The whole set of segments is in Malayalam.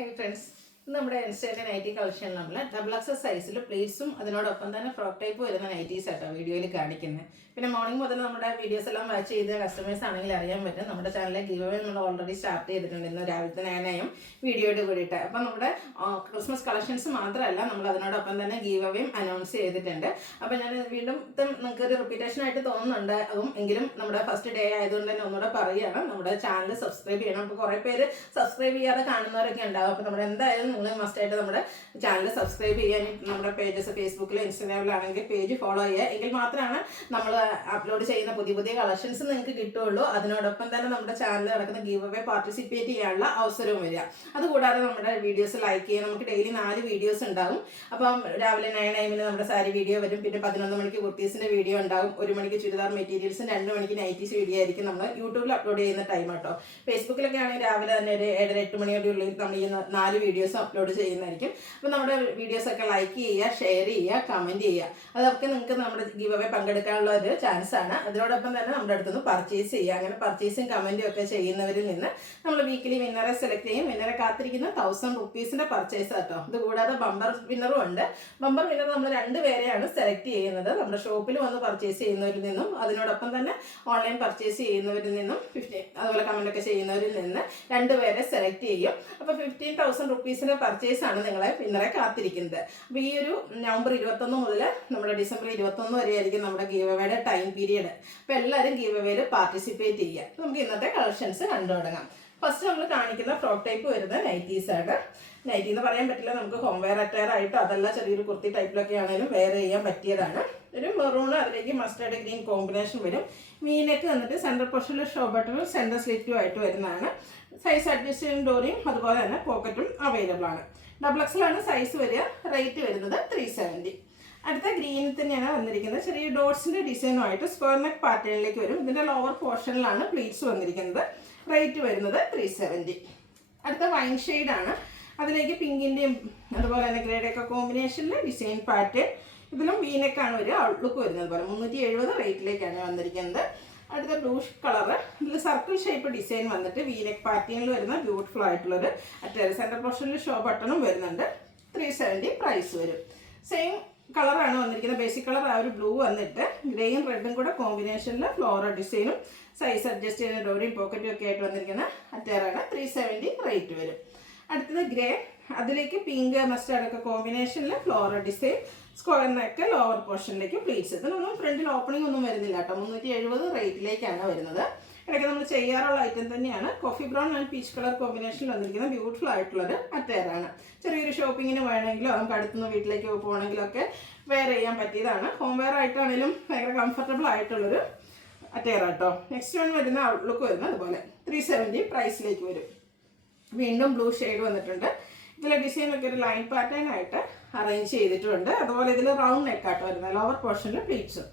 Hey friends, നമ്മുടെ ഇൻസ്റ്റയിലെ നൈറ്റി കളക്ഷൻ നമ്മൾ ഡബിൾ എക്സൽ സൈസിൽ പ്ലീറ്റ്സും അതിനോടൊപ്പം തന്നെ ഫ്രോക്ക് ടൈപ്പ് വരുന്ന നൈറ്റീസ് ആട്ടോ വീഡിയോയിൽ കാണിക്കുന്നത്. പിന്നെ മോർണിംഗ് മുതൽ നമ്മുടെ വീഡിയോസ് എല്ലാം വാച്ച് ചെയ്ത കസ്റ്റമേഴ്സ് ആണെങ്കിൽ അറിയാൻ പറ്റും. നമ്മുടെ ചാനലിലെ ഗീവ് അവേ നമ്മൾ ഓൾറെഡി സ്റ്റാർട്ട് ചെയ്തിട്ടുണ്ട് ഇന്ന് രാവിലത്തെ 9 AM വീഡിയോയുടെ കൂടിയിട്ട്. അപ്പം നമ്മുടെ ക്രിസ്മസ് കളക്ഷൻസ് മാത്രമല്ല, നമ്മൾ അതിനോടൊപ്പം തന്നെ ഗീവ് അവേയും അനൗൺസ് ചെയ്തിട്ടുണ്ട്. അപ്പം ഞാൻ വീണ്ടും നിങ്ങൾക്കൊരു റിപ്പീറ്റേഷൻ ആയിട്ട് തോന്നുന്നുണ്ടാകും, എങ്കിലും നമ്മുടെ ഫസ്റ്റ് ഡേ ആയതുകൊണ്ട് തന്നെ ഒന്നുകൂടെ പറയുകയാണ്, നമ്മുടെ ചാനൽ സബ്സ്ക്രൈബ് ചെയ്യണം. അപ്പോൾ കുറേ പേര് സബ്സ്ക്രൈബ് ചെയ്യാതെ കാണുന്നവരൊക്കെ ഉണ്ടാകും. അപ്പോൾ നമ്മുടെ എന്തായാലും നിങ്ങൾ മസ്റ്റായിട്ട് നമ്മുടെ ചാനൽ സബ്സ്ക്രൈബ് ചെയ്യാനും നമ്മുടെ പേജസ് ഫേസ്ബുക്കിലോ ഇൻസ്റ്റാഗ്രാമിലാണെങ്കിൽ പേജ് ഫോളോ ചെയ്യുക. എങ്കിൽ മാത്രമാണ് നമ്മൾ അപ്ലോഡ് ചെയ്യുന്ന പുതിയ പുതിയ കളക്ഷൻസ് നിങ്ങൾക്ക് കിട്ടുകയുള്ളൂ. അതിനോടൊപ്പം തന്നെ നമ്മുടെ ചാനലിൽ നടക്കുന്ന ഗീവ് അവേ പാർട്ടിസിപ്പേറ്റ് ചെയ്യാനുള്ള അവസരവും വരിക. അതുകൂടാതെ നമ്മുടെ വീഡിയോസ് ലൈക്ക് ചെയ്യുക. നമുക്ക് ഡെയിലി 4 വീഡിയോസ് ഉണ്ടാകും. അപ്പം രാവിലെ 9 AM നമ്മുടെ സാരി വീഡിയോ വരും. പിന്നെ 11 മണിക്ക് കുർത്തീസിൻ്റെ വീഡിയോ ഉണ്ടാകും. 1 മണിക്ക് ചുരിദാർ മെറ്റീരിയൽസും 2 മണിക്ക് നൈറ്റീസ് വീഡിയോ ആയിരിക്കും നമ്മൾ യൂട്യൂബിൽ അപ്ലോഡ് ചെയ്യുന്ന ടൈം കേട്ടോ. ഫേസ്ബുക്കിലൊക്കെ ആണെങ്കിൽ രാവിലെ തന്നെ ഒരു 7-8 മണിയോടെ ഉള്ളിൽ നമ്മൾ ഈ 4 വീഡിയോസ് അപ്ലോഡ് ചെയ്യുന്നതായിരിക്കും. അപ്പോൾ നമ്മുടെ വീഡിയോസൊക്കെ ലൈക്ക് ചെയ്യുക, ഷെയർ ചെയ്യുക, കമൻറ്റ് ചെയ്യുക. അതൊക്കെ നിങ്ങൾക്ക് നമ്മുടെ ഗീവ് അവേ പങ്കെടുക്കാനുള്ള ഒരു ചാൻസ് ആണ്. അതിനോടൊപ്പം തന്നെ നമ്മുടെ അടുത്തുനിന്ന് പർച്ചേസ് ചെയ്യുക. അങ്ങനെ പർച്ചേസും കമൻറ്റും ഒക്കെ ചെയ്യുന്നവരിൽ നിന്ന് നമ്മൾ വീക്കിലി വിന്നറെ സെലക്ട് ചെയ്യും. വിന്നറെ കാത്തിരിക്കുന്ന 1000 റുപ്പീസിൻ്റെ പർച്ചേസ് കേട്ടോ. ഇത് കൂടാതെ ബമ്പർ വിന്നറും ഉണ്ട്. ബമ്പർ വിന്നർ നമ്മൾ 2 പേരെയാണ് സെലക്ട് ചെയ്യുന്നത്. നമ്മുടെ ഷോപ്പിൽ വന്ന് പർച്ചേസ് ചെയ്യുന്നവരിൽ നിന്നും അതിനോടൊപ്പം തന്നെ ഓൺലൈൻ പർച്ചേസ് ചെയ്യുന്നവരിൽ നിന്നും 15 അതുപോലെ കമൻറ്റൊക്കെ ചെയ്യുന്നവരിൽ നിന്ന് 2 പേരെ സെലക്ട് ചെയ്യും. അപ്പോൾ 15,000 റുപ്പീസിൻ്റെ പർച്ചേസ് ആണ് നിങ്ങളെ വിന്നറെ കാത്തിരിക്കുന്നത്. അപ്പോൾ ഈ ഒരു നവംബർ 21 മുതൽ നമ്മുടെ ഡിസംബർ 21 വരെ ആയിരിക്കും നമ്മുടെ ഗീവ് അവേയുടെ ടൈം പീരീഡ്. അപ്പോൾ എല്ലാവരും ഗീവ് അവേയിൽ പാർട്ടിസിപ്പേറ്റ് ചെയ്യുക. നമുക്ക് ഇന്നത്തെ കളക്ഷൻസ് കണ്ടു തുടങ്ങാം. ഫസ്റ്റ് നമ്മൾ കാണിക്കുന്ന ഫ്രോക്ക് ടൈപ്പ് വരുന്ന നൈറ്റീസ് ആണ്. നൈറ്റി എന്ന് പറയാൻ പറ്റില്ല, നമുക്ക് ഹോം വെയർ അറ്റയർ ആയിട്ടോ അതല്ല ചെറിയൊരു കുർത്തി ടൈപ്പിലൊക്കെ ആണെങ്കിലും വെയർ ചെയ്യാൻ പറ്റിയതാണ്. ഒരു മെറൂൺ അതിലേക്ക് മസ്റ്റേർഡ് ഗ്രീൻ കോമ്പിനേഷൻ വരും. മീനൊക്കെ വന്നിട്ട് സെൻട്രൽ പൊസിഷനിൽ ഷോ ബട്ടണും സെൻറ്റർ സ്ലിറ്റും ആയിട്ട് വരുന്നതാണ്. സൈസ് അഡ്ജസ്റ്റ് ചെയ്യുന്ന ഡോറിയും അതുപോലെ തന്നെ പോക്കറ്റും അവൈലബിൾ ആണ്. ഡബിൾ എക്സലാണ് സൈസ് വരിക. റേറ്റ് വരുന്നത് 370. അടുത്ത ഗ്രീനിൽ തന്നെയാണ് വന്നിരിക്കുന്നത്. ചെറിയ ഡോട്ട്സിൻ്റെ ഡിസൈനുമായിട്ട് സ്ക്വയർ നെക്ക് പാറ്റേണിലേക്ക് വരും. ഇതിൻ്റെ ലോവർ പോർഷനിലാണ് പ്ലീറ്റ്സ് വന്നിരിക്കുന്നത്. റേറ്റ് വരുന്നത് 370. അടുത്ത വൈൻ ഷെയ്ഡാണ്. അതിലേക്ക് പിങ്കിൻ്റെയും അതുപോലെ തന്നെ ഗ്രേഡൊക്കെ കോമ്പിനേഷനിൽ ഡിസൈൻ പാറ്റേൺ. ഇതിലും വീനെക്കാണ് വരിക. ഔട്ട്ലുക്ക് വരുന്നത് പോലെ 370 റേറ്റിലേക്കാണ് വന്നിരിക്കുന്നത്. അടുത്ത ബ്ലൂ കളറ്. ഇതിൽ സർക്കിൾ ഷേപ്പ് ഡിസൈൻ വന്നിട്ട് വീനെക്ക് പാറ്റേണിൽ വരുന്ന ബ്യൂട്ടിഫുൾ ആയിട്ടുള്ളൊരു അറ്റയർ. സെൻറ്റർ പോർഷനിൽ ഷോ ബട്ടണും വരുന്നുണ്ട്. 370 പ്രൈസ് വരും. സെയിം കളറാണ് വന്നിരിക്കുന്നത്. ബേസിക് കളർ ആ ഒരു ബ്ലൂ വന്നിട്ട് ഗ്രേയും റെഡും കൂടെ കോമ്പിനേഷനിൽ ഫ്ലോറൽ ഡിസൈനും സൈസ് അഡ്ജസ്റ്റ് ചെയ്യുന്ന ഡോറിയും പോക്കറ്റും ഒക്കെ ആയിട്ട് വന്നിരിക്കുന്ന അറ്റയറാണ്. 370 റേറ്റ് വരും. അടുത്തത് ഗ്രേ. അതിലേക്ക് പിങ്ക് മസ്റ്റാർഡൊക്കെ കോമ്പിനേഷനിൽ floral design square neck lower പോർഷനിലേക്ക് പ്ലീറ്റ്സ്. ഇതിനൊന്നും ഫ്രണ്ടിൽ ഓപ്പണിംഗ് ഒന്നും വരുന്നില്ല കേട്ടോ. 370 റേറ്റിലേക്കാണ് വരുന്നത്. ഇടയ്ക്ക് നമ്മൾ ചെയ്യാറുള്ള ഐറ്റം തന്നെയാണ്. Coffee brown and peach colour കോമ്പിനേഷനിൽ വന്നിരിക്കുന്ന ബ്യൂട്ടിഫുൾ ആയിട്ടുള്ളൊരു അറ്റയറാണ്. ചെറിയൊരു ഷോപ്പിങ്ങിന് വേണമെങ്കിലോ നമുക്ക് അടുത്തുനിന്ന് വീട്ടിലേക്ക് പോകണമെങ്കിലോ ഒക്കെ വെയർ ചെയ്യാൻ പറ്റിയതാണ്. ഹോം വെയർ ആയിട്ടാണെങ്കിലും ഭയങ്കര കംഫർട്ടബിൾ ആയിട്ടുള്ളൊരു അറ്റയർ കേട്ടോ. നെക്സ്റ്റ് വൺ വരുന്ന ഔട്ട്ലുക്ക് വരുന്നത് അതുപോലെ 370 പ്രൈസിലേക്ക് വരും. വീണ്ടും ബ്ലൂ ഷെയ്ഡ് വന്നിട്ടുണ്ട്. ഇതിലെ ഡിസൈനൊക്കെ ഒരു ലൈൻ പാറ്റേൺ ആയിട്ട് അറേഞ്ച് ചെയ്തിട്ടുണ്ട്. അതുപോലെ ഇതിൽ റൗണ്ട് നെക്കാട്ടോ വരുന്നത്. ലോവർ പോർഷനിൽ പ്ലീറ്റ്സും.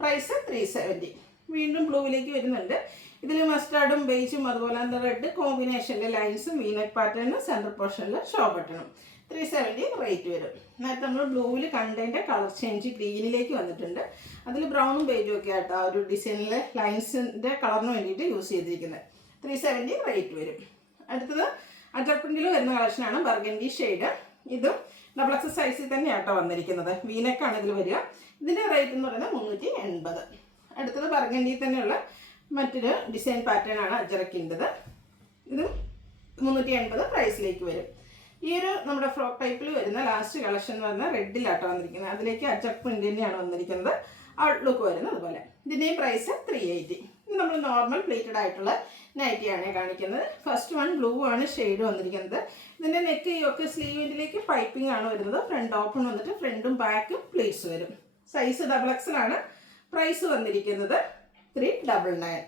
പ്രൈസ് 370. വീണ്ടും ബ്ലൂവിലേക്ക് വരുന്നുണ്ട്. ഇതിൽ മസ്റ്റാർഡും ബേജും അതുപോലെ തന്നെ റെഡ് കോമ്പിനേഷനിലെ ലൈൻസും വീനെക്ക് പാറ്റേണും സെൻറ്റർ പോർഷനിൽ ഷോ ബട്ടണും. 370 റേറ്റ് വരും. നേരത്തെ നമ്മൾ ബ്ലൂവിൽ കണ്ടതിൻ്റെ കളർ ചേഞ്ച് ഗ്രീനിലേക്ക് വന്നിട്ടുണ്ട്. അതിൽ ബ്രൗണും ബേജും ഒക്കെ ആയിട്ട് ആ ഒരു ഡിസൈനിലെ ലൈൻസിൻ്റെ കളറിന് വേണ്ടിയിട്ട് യൂസ് ചെയ്തിരിക്കുന്നത്. 370 റേറ്റ് വരും. അടുത്തത് അജർപ്രിൻറ്റിൽ വരുന്ന കളക്ഷനാണ്. Burgundy shade. ഇതും ഡബിൾ എക്സ് സൈസിൽ തന്നെയാട്ടോ വന്നിരിക്കുന്നത്. വീനെക്കാണ് ഇതിൽ വരിക. ഇതിൻ്റെ റേറ്റ് എന്ന് പറയുന്നത് 380. അടുത്തത് ബർഗൻഡിയിൽ തന്നെയുള്ള മറ്റൊരു ഡിസൈൻ പാറ്റേൺ ആണ് അജറക്കിൻ്റെത്. ഇതും 380 പ്രൈസിലേക്ക് വരും. ഈ ഒരു നമ്മുടെ ഫ്രോക്ക് ടൈപ്പിൽ വരുന്ന ലാസ്റ്റ് കളക്ഷൻ എന്ന് പറഞ്ഞാൽ റെഡിലാട്ടോ വന്നിരിക്കുന്നത്. അതിലേക്ക് അജർക്ക് പ്രിൻ്റ് തന്നെയാണ് വന്നിരിക്കുന്നത്. ഔട്ട്ലുക്ക് വരുന്നത് അതുപോലെ. ഇതിൻ്റെയും പ്രൈസ് 380. ഇത് നമ്മൾ നോർമൽ പ്ലേറ്റഡ് ആയിട്ടുള്ള നൈറ്റിയാണ് കാണിക്കുന്നത്. ഫസ്റ്റ് വൺ ബ്ലൂ ആണ് ഷെയ്ഡ് വന്നിരിക്കുന്നത്. ഇതിൻ്റെ നെക്ക് ഒക്കെ സ്ലീവിലേക്ക് പൈപ്പിംഗ് ആണ് വരുന്നത്. ഫ്രണ്ട് ഓപ്പൺ വന്നിട്ട് ഫ്രണ്ടും ബാക്കും പ്ലേറ്റ്സ് വരും. Size double എക്സലാണ്. പ്രൈസ് വന്നിരിക്കുന്നത് 399.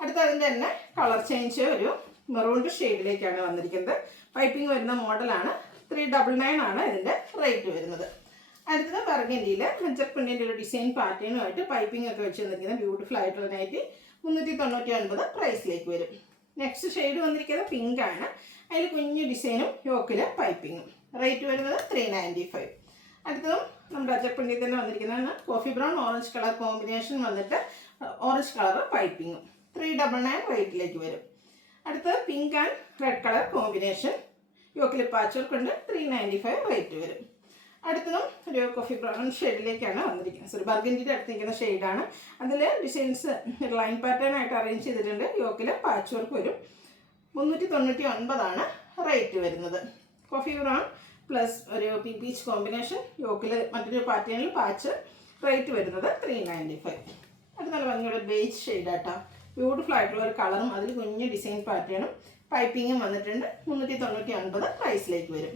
അടുത്ത അതിൻ്റെ തന്നെ കളർ ചേഞ്ച് ഒരു മെറൂൺ ഷെയ്ഡിലേക്കാണ് വന്നിരിക്കുന്നത്. പൈപ്പിംഗ് വരുന്ന മോഡലാണ്. 399 ആണ് ഇതിൻ്റെ റേറ്റ് വരുന്നത്. അടുത്തത് ബർഗൻഡിയിൽ അജർക്ക് പ്രിന്റിൻ്റെ ഒരു ഡിസൈൻ പാറ്റേണുമായിട്ട് പൈപ്പിംഗ് ഒക്കെ വെച്ച് വന്നിരിക്കുന്ന ബ്യൂട്ടിഫുൾ ആയിട്ടുള്ള നൈറ്റി 399 പ്രൈസിലേക്ക് വരും. നെക്സ്റ്റ് ഷെയ്ഡ് വന്നിരിക്കുന്നത് പിങ്ക് ആണ്. അതിൽ കുഞ്ഞു ഡിസൈനും യോക്കിൽ പൈപ്പിങ്ങും. റേറ്റ് വരുന്നത് 395. അടുത്തതും നമ്മുടെ അജർക്ക് പ്രിന്റിൽ തന്നെ വന്നിരിക്കുന്നതാണ്. Coffee brown orange colour combination വന്നിട്ട് ഓറഞ്ച് കളർ പൈപ്പിങ്ങും. 399 റേറ്റിലേക്ക് വരും. അടുത്തത് pink and red colour combination യോക്കിൽ പാച്ച് വർക്ക് ഉണ്ട്. 395 റേറ്റ് വരും. അടുത്തതും ഒരു കോഫി ബ്രൗൺ ഷെയ്ഡിലേക്കാണ് വന്നിരിക്കുന്നത്. സോറി, ബർഗൻഡിയുടെ അടുത്ത് നിൽക്കുന്ന ഷെയ്ഡാണ്. അതിൽ ഡിസൈൻസ് ലൈൻ പാറ്റേൺ ആയിട്ട് അറേഞ്ച് ചെയ്തിട്ടുണ്ട്. യോക്കിൽ പാച്ച് വർക്ക് വരും. 399 റേറ്റ് വരുന്നത്. കോഫി ബ്രൗൺ പ്ലസ് ഒരു പീച്ച് കോമ്പിനേഷൻ, യോക്കിൽ മറ്റൊരു പാറ്റേണിൽ പാച്ച്, റേറ്റ് വരുന്നത് 395. അത് നല്ല ഭംഗിയുള്ള ബേജ് ഷെയ്ഡാട്ടോ. ബ്യൂട്ടിഫുൾ ആയിട്ടുള്ള ഒരു കളറും അതിൽ കുഞ്ഞ് ഡിസൈൻ പാറ്റേണും പൈപ്പിങ്ങും വന്നിട്ടുണ്ട്. 399 പ്രൈസിലേക്ക് വരും.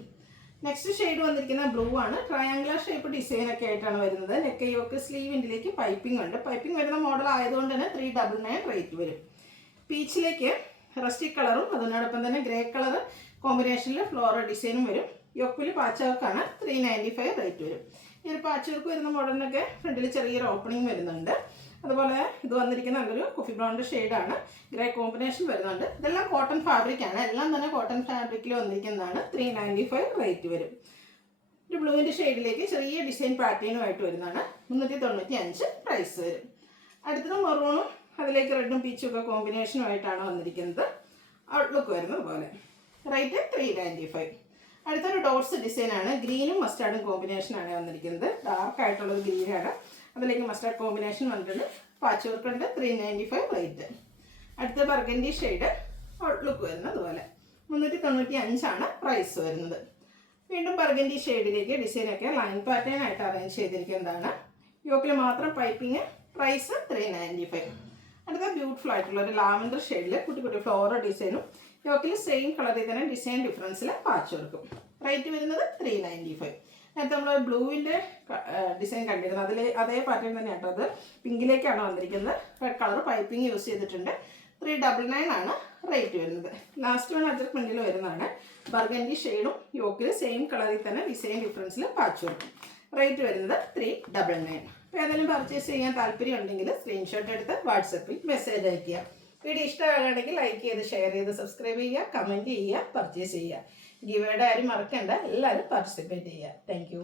നെക്സ്റ്റ് ഷെയ്ഡ് വന്നിരിക്കുന്ന ബ്ലൂ ആണ്. ട്രയാങ്കുലർ ഷേപ്പ് ഡിസൈനൊക്കെ ആയിട്ടാണ് വരുന്നത്. നെക്ക് യോക്ക് സ്ലീവിൻ്റിലേക്ക് പൈപ്പിംഗ് ഉണ്ട്. പൈപ്പിംഗ് വരുന്ന മോഡൽ ആയതുകൊണ്ട് തന്നെ 399 റേറ്റ് വരും. പീച്ചിലേക്ക് റസ്റ്റിക് കളറും അതിനോടൊപ്പം തന്നെ ഗ്രേ കളർ കോമ്പിനേഷനിൽ ഫ്ലോറൽ ഡിസൈനും വരും. യോക്കിൽ പാച്ച് വർക്കാണ്. 395 റേറ്റ് വരും. ഈ ഒരു പാച്ച് വർക്ക് വരുന്ന മോഡലിനൊക്കെ ഫ്രണ്ടിൽ ചെറിയൊരു ഓപ്പണിംഗ് വരുന്നുണ്ട്. അതുപോലെ ഇത് വന്നിരിക്കുന്ന നല്ലൊരു കോഫി ബ്രൗണിൻ്റെ ഷെയ്ഡാണ്. ഗ്രേ കോമ്പിനേഷൻ വരുന്നുണ്ട്. ഇതെല്ലാം കോട്ടൺ ഫാബ്രിക്കാണ്. എല്ലാം തന്നെ കോട്ടൺ ഫാബ്രിക്കിൽ വന്നിരിക്കുന്നതാണ്. 395 റേറ്റ് വരും. ഒരു ബ്ലൂവിൻ്റെ ഷെയ്ഡിലേക്ക് ചെറിയ ഡിസൈൻ പാറ്റേണുമായിട്ട് വരുന്നതാണ്. 395 പ്രൈസ് വരും. അടുത്തത് മെറൂണും അതിലേക്ക് റെഡും പീച്ചും ഒക്കെ കോമ്പിനേഷനുമായിട്ടാണ് വന്നിരിക്കുന്നത്. ഔട്ട്ലുക്ക് വരുന്നത് പോലെ. റേറ്റ് 395. അടുത്തൊരു ഡോട്ട്സ് ഡിസൈനാണ്. ഗ്രീനും മസ്റ്റാർഡും കോമ്പിനേഷനാണ് വന്നിരിക്കുന്നത്. ഡാർക്ക് ആയിട്ടുള്ളൊരു ഗ്രീനാണ്. അതിലേക്ക് മസ്റ്റാർഡ് കോമ്പിനേഷൻ വന്നിട്ടുണ്ട്. പാച്ച് വർക്ക് ഉണ്ട്. 395 റേറ്റ്. അടുത്ത ബർഗൻഡി ഷെയ്ഡ് ഔട്ട്ലുക്ക് വരുന്നത് പോലെ. 395 പ്രൈസ് വരുന്നത്. വീണ്ടും ബർഗൻഡി ഷെയ്ഡിലേക്ക് ഡിസൈനൊക്കെ ലൈൻ പാറ്റേൺ ആയിട്ട് അറേഞ്ച് ചെയ്തിരിക്കുന്നതാണ്. യോക്കിൽ മാത്രം പൈപ്പിങ്. പ്രൈസ് 395. അടുത്ത ബ്യൂട്ടിഫുൾ ആയിട്ടുള്ള ഒരു ലാവൻഡർ ഷെയ്ഡിൽ കുട്ടി കുട്ടി ഫ്ലോറൽ ഡിസൈനും യോക്കിൽ സെയിം കളറിൽ തന്നെ ഡിസൈൻ ഡിഫറൻസിൽ പാച്ച് വർക്കും. റേറ്റ് വരുന്നത് 395. നേരത്തെ നമ്മൾ ബ്ലൂവിൻ്റെ ഡിസൈൻ കണ്ടിരുന്നത് അതേ പാറ്റേൺ തന്നെയാണ് കേട്ടോ. അത് പിങ്കിലേക്കാണ് വന്നിരിക്കുന്നത്. റെഡ് കളർ പൈപ്പിംഗ് യൂസ് ചെയ്തിട്ടുണ്ട്. 399 റേറ്റ് വരുന്നത്. ലാസ്റ്റ് വൺ അജർ പ്രിന്റിൽ വരുന്നതാണ്. ബർഗൻഡി ഷെയ്ഡും യോക്കിൽ സെയിം കളറിൽ തന്നെ ഡിസൈൻ ഡിഫറൻസിൽ പാച്ച് വർക്കും. റേറ്റ് വരുന്നത് 399. അപ്പോൾ ഏതെങ്കിലും പർച്ചേസ് ചെയ്യാൻ താല്പര്യം ഉണ്ടെങ്കിൽ സ്ക്രീൻഷോട്ട് എടുത്ത് വാട്സപ്പിൽ മെസ്സേജ് അയയ്ക്കുക. വീഡിയോ ഇഷ്ടമാണെങ്കിൽ ലൈക്ക് ചെയ്ത് ഷെയർ ചെയ്ത് സബ്സ്ക്രൈബ് ചെയ്യുക, കമൻറ്റ് ചെയ്യുക, പർച്ചേസ് ചെയ്യുക. ഗിവേയുടെ ആരും മറക്കണ്ട. എല്ലാവരും പാർട്ടിസിപ്പേറ്റ് ചെയ്യുക. താങ്ക്